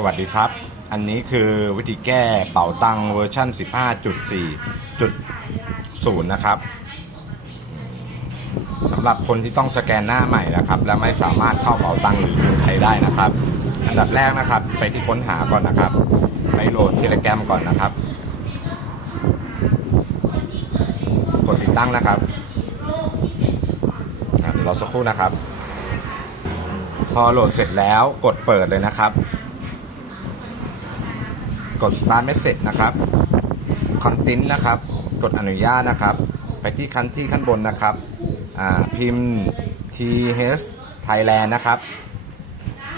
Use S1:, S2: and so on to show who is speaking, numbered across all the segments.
S1: สวัสดีครับ อันนี้คือวิธีแก้เป่าตังเวอร์ชัน15.4.0 นะครับสำหรับคนที่ต้องสแกนหน้าใหม่นะครับ และไม่สามารถเข้าเป่าตังหรือเงินไทยได้นะครับ อันดับแรกนะครับ ไปที่ค้นหาก่อนนะครับ ไปโหลดเทเลแกรมก่อนนะครับ กดติดตั้งนะครับเดี๋ยวรอสักครู่นะครับ พอโหลดเสร็จแล้วกดเปิดเลยนะครับ กด start message นะครับ content นะครับ กดอนุญาตนะครับ ไปที่คันที่ขั้นบนนะครับอ่าพิมพ์ th Thailand นะครับ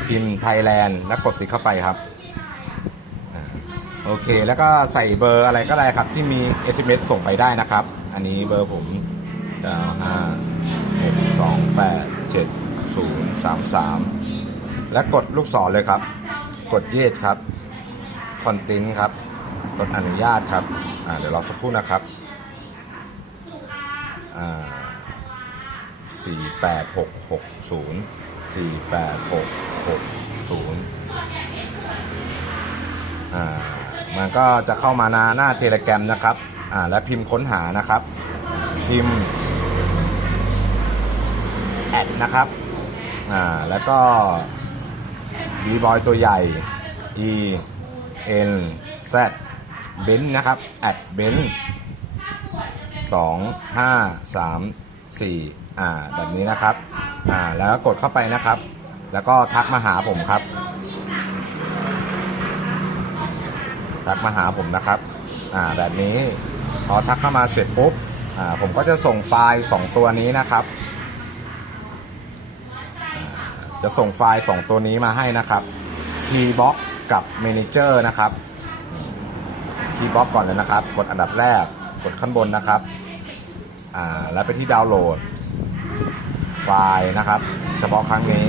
S1: พิมพ์ Thailand แล้วกดติดเข้าไปครับอโอเค แล้วก็ใส่เบอร์อะไรก็ได้ครับ ที่มี SMS ส่งไปได้นะครับ อันนี้เบอร์ผม9 5 6 2 8 7 0 3 3และกดลูกศรเลยครับ กดเยสครับ คอนเทนครับกดอนุญาตครับเดี๋ยวรอสักครู่นะครับสี่แปดหกหกศูนย์สี่แปดหกหกศูนย์อ่ามันก็จะเข้ามาหน้าหน้าเทเลแกรมนะครับ อ่า และพิมพ์ค้นหานะครับ พิมพ์แอดนะครับ อ่า แล้วก็บีบอยตัวใหญ่ E N Z เบนนะครับแอดเบนสองห้าสามสี่อ่าแบบนี้นะครับ อ่าแล้วกดเข้าไปนะครับ แล้วก็ทักมาหาผมครับ ทักมาหาผมนะครับ อ่าแบบนี้พอทักเข้ามาเสร็จปุ๊บ อ่าผมก็จะส่งไฟล์2ตัวนี้นะครับ จะส่งไฟล์2ตัวนี้มาให้นะครับ Keybox กับ Manager นะครับ Keybox ก่อนเลยนะครับ กดอันดับแรกกดข้างบนนะครับอ่าแล้วไปที่ดาวน์โหลด ไฟล์นะครับ เฉพาะครั้งนี้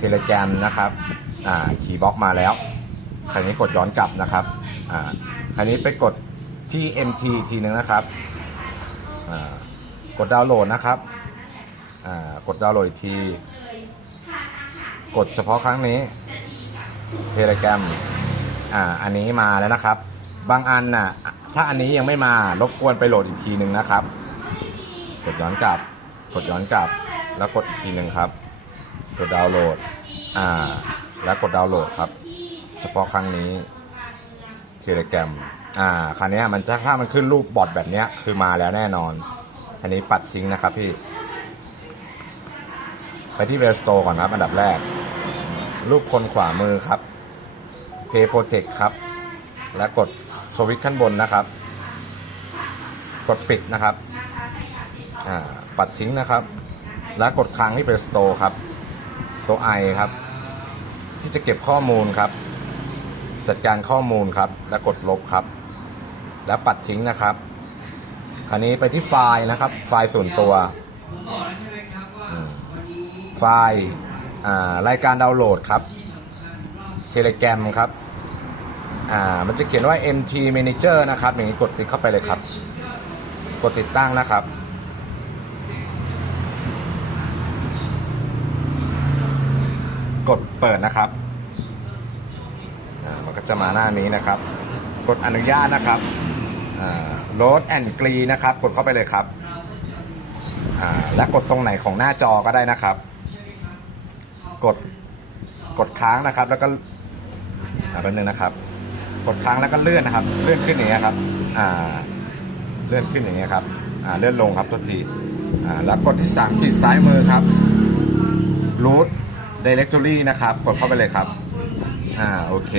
S1: Telegram นะครับอ่า Keybox มาแล้วคราวนี้กดย้อนกลับนะครับอ่าคราวนี้ไปกดที่ MT ทีนึงนะครับอ่ากดดาวน์โหลดนะครับอ่ากดดาวน์โหลดอีกที กดเฉพาะครั้งนี้ เทเลแกรมอ่าอันนี้มาแล้วนะครับ บางอันน่ะถ้าอันนี้ยังไม่มารบกวนไปโหลดอีกทีหนึ่งนะครับ กดย้อนกลับ กดย้อนกลับ แล้วกดอีกทีหนึ่งครับ กดดาวน์โหลดอ่าแล้วกดดาวน์โหลดครับ เฉพาะครั้งนี้เทเลแกรมอ่าคราวนี้มันจะถ้ามันขึ้นรูปบอทแบบเนี้ยคือมาแล้วแน่นอน อันนี้ปัดทิ้งนะครับพี่ ไปที่เวลสโตร์ก่อนครับอันดับแรก รูปคนขวามือครับ Pay Protect ครับ และกดสวิตช์ขั้นบนนะครับ กดปิดนะครับปัดทิ้งนะครับ แล้วกดค้างที่ Play Store ครับ ตัว I ครับ ที่จะเก็บข้อมูลครับ จัดการข้อมูลครับ แล้วกดลบครับ แล้วปัดทิ้งนะครับคราวนี้ไปที่ไฟล์นะครับ ไฟล์ส่วนตัวไฟล์ รายการดาวน์โหลดครับเทเลแกรมครับอ่ามันจะเขียนว่า MT Manager นะครับ อย่างนี้กดติดเข้าไปเลยครับ กดติดตั้งนะครับ กดเปิดนะครับอ่ามันก็จะมาหน้านี้นะครับ กดอนุญาตนะครับอ่า Load and Green นะครับ กดเข้าไปเลยครับอ่าและกดตรงไหนของหน้าจอก็ได้นะครับ กดกดค้างนะครับ แล้วก็อ่าแป๊บนึงนะครับ กดค้างแล้วก็เลื่อนนะครับ เลื่อนขึ้นอย่างเงี้ยครับ อ่า เลื่อนขึ้นอย่างเงี้ยครับ อ่า เลื่อนลงครับทุกทีอ่าแล้วกดที่สามขีดซ้ายมือครับ root directory นะครับ กดเข้าไปเลยครับ อ่า โอเค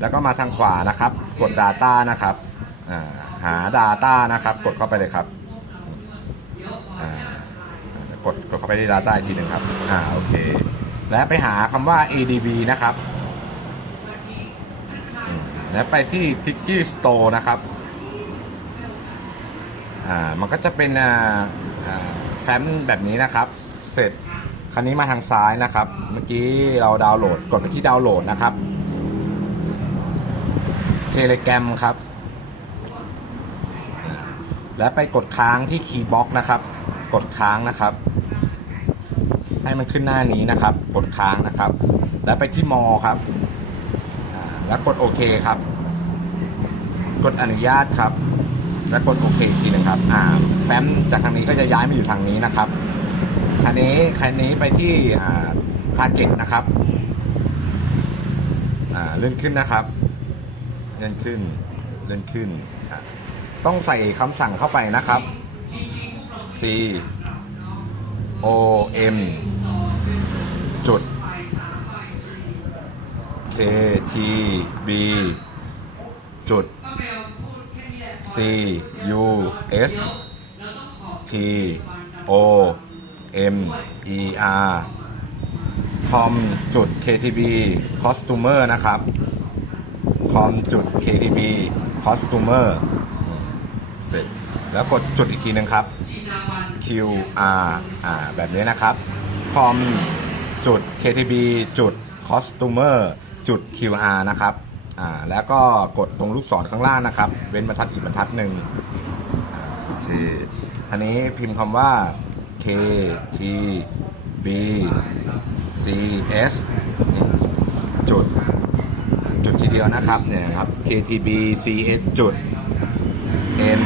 S1: แล้วก็มาทางขวานะครับ กด data นะครับ อ่า หา data นะครับ กดเข้าไปเลยครับ อ่า กด กดเข้าไปที่ data อีกทีหนึ่งครับ อ่า โอเค และไปหาคำว่า adb นะครับ และไปที่ tiki store นะครับ อ่า มันก็จะเป็นอ่าอ่าแฟ้มแบบนี้นะครับ เสร็จคราวนี้มาทางซ้ายนะครับ เมื่อกี้เราดาวน์โหลด กดไปที่ดาวน์โหลดนะครับ เทเลแกรมครับ และไปกดค้างที่คีย์บ็อกนะครับ กดค้างนะครับ ให้มันขึ้นหน้านี้นะครับ กดค้างนะครับ แล้วไปที่มอครับแล้วกดโอเคครับ กดอนุญาตครับ แล้วกดโอเคอีกทีหนึ่งครับ อ่า แฟ้มจากทางนี้ก็จะย้ายมาอยู่ทางนี้นะครับคันนี้คันนี้ไปที่อ่าทาร์เก็ตนะครับ อ่าเลื่อนขึ้นนะครับ เลื่อนขึ้น เลื่อนขึ้น ต้องใส่คำสั่งเข้าไปนะครับ C O M จุด K T B จุด C U S T O M E R com จุด KTB customer นะครับ com จุด KTB customer เสร็จ แล้วกดจุดอีกทีหนึงครับ QR อ่าแบบนี้นะครับ com จุด KTB จุด customer จุด QR นะครับอ่าแล้วก็กดตรงลูกศรข้างล่างนะครับ เว้นบรรทัดอีกบรรทัดหนึ่งโอเคคันนี้พิมพ์คำว่า K T B C S จุดจุดทีเดียวนะครับเนี่ยครับ KTB CS จุด N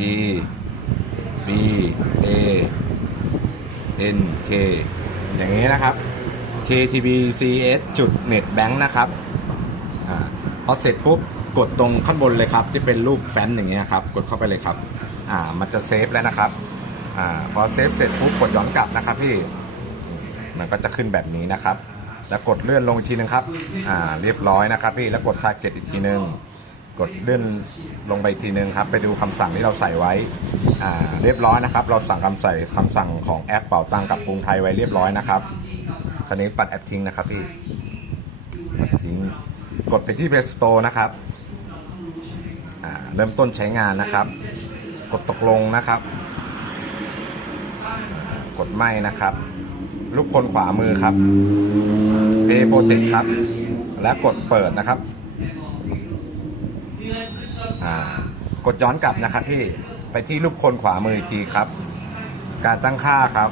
S1: T B A N K อย่างนี้นะครับ KTB CS จุด Net Bank นะครับอ่าพอเสร็จปุ๊บกดตรงข้างบนเลยครับ ที่เป็นรูปแฟ้มอย่างเงี้ยครับ กดเข้าไปเลยครับ อ่า มันจะเซฟแล้วนะครับอ่าพอเซฟเสร็จปุ๊บกดย้อนกลับนะครับพี่มันก็จะขึ้นแบบนี้นะครับ แล้วกดเลื่อนลงอีกทีนึงครับ อ่า เรียบร้อยนะครับพี่แล้วกด target อีกทีนึง กดเลื่อนลงไปอีกทีนึงครับ ไปดูคำสั่งที่เราใส่ไว้อ่าเรียบร้อยนะครับ เราสั่งคำใส่คำสั่งของแอปเป่าตังกับกรุงไทยไว้เรียบร้อยนะครับคราวนี้ปัดแอปทิ้งนะครับพี่ปัดทิ้งกดไปที่ Play Store นะครับเริ่มต้นใช้งานนะครับ กดตกลงนะครับ กดไม่นะครับ ลูกคนขวามือครับ Pay Protect ครับ และกดเปิดนะครับ อ่ากดย้อนกลับนะครับพี่ไปที่รูปคนขวามืออีกทีครับ การตั้งค่าครับ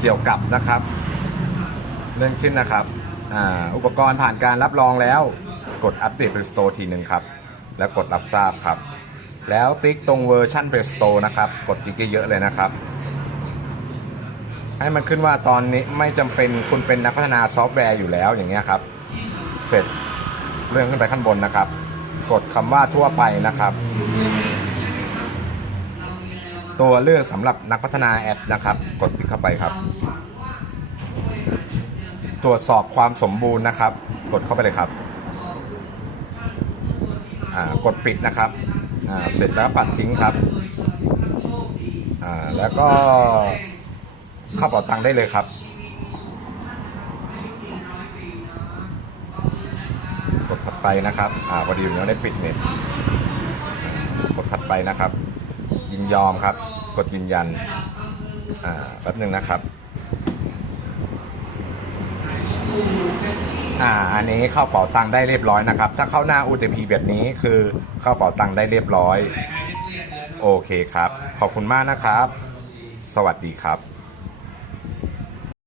S1: เกี่ยวกับนะครับเลื่อนขึ้นนะครับอ่าอุปกรณ์ผ่านการรับรองแล้ว กดอัปเดต Play Store ทีหนึ่งครับ แล้วกดรับทราบครับ แล้วติ๊กตรงเวอร์ชัน Play Store นะครับ กดติ๊กเยอะๆเลยนะครับ ให้มันขึ้นว่าตอนนี้ไม่จำเป็นคุณเป็นนักพัฒนาซอฟต์แวร์อยู่แล้วอย่างเงี้ยครับ เสร็จเลื่อนขึ้นไปข้างบนนะครับ กดคำว่าทั่วไปนะครับ ตัวเลือกสำหรับนักพัฒนาแอปนะครับ กดคลิกเข้าไปครับ ตรวจสอบความสมบูรณ์นะครับ กดเข้าไปเลยครับอ่ากดปิดนะครับอ่าเสร็จแล้วปัดทิ้งครับอ่าแล้วก็เข้าเป๋าตังค์ได้เลยครับ กดถัด ไปนะครับ อ่าพอดีผมยังไม่ได้ปิดเน็ตกดถัดไปนะครับ ยินยอมครับ กดยืนยัน อ่าแป๊บหนึ่งนะครับ อ่า อันนี้เข้าเป๋าตังค์ได้เรียบร้อยนะครับ ถ้าเข้าหน้า OTP แบบนี้คือเข้าเป๋าตังค์ได้เรียบร้อย โอเคครับ ขอบคุณมากนะครับ สวัสดีครับ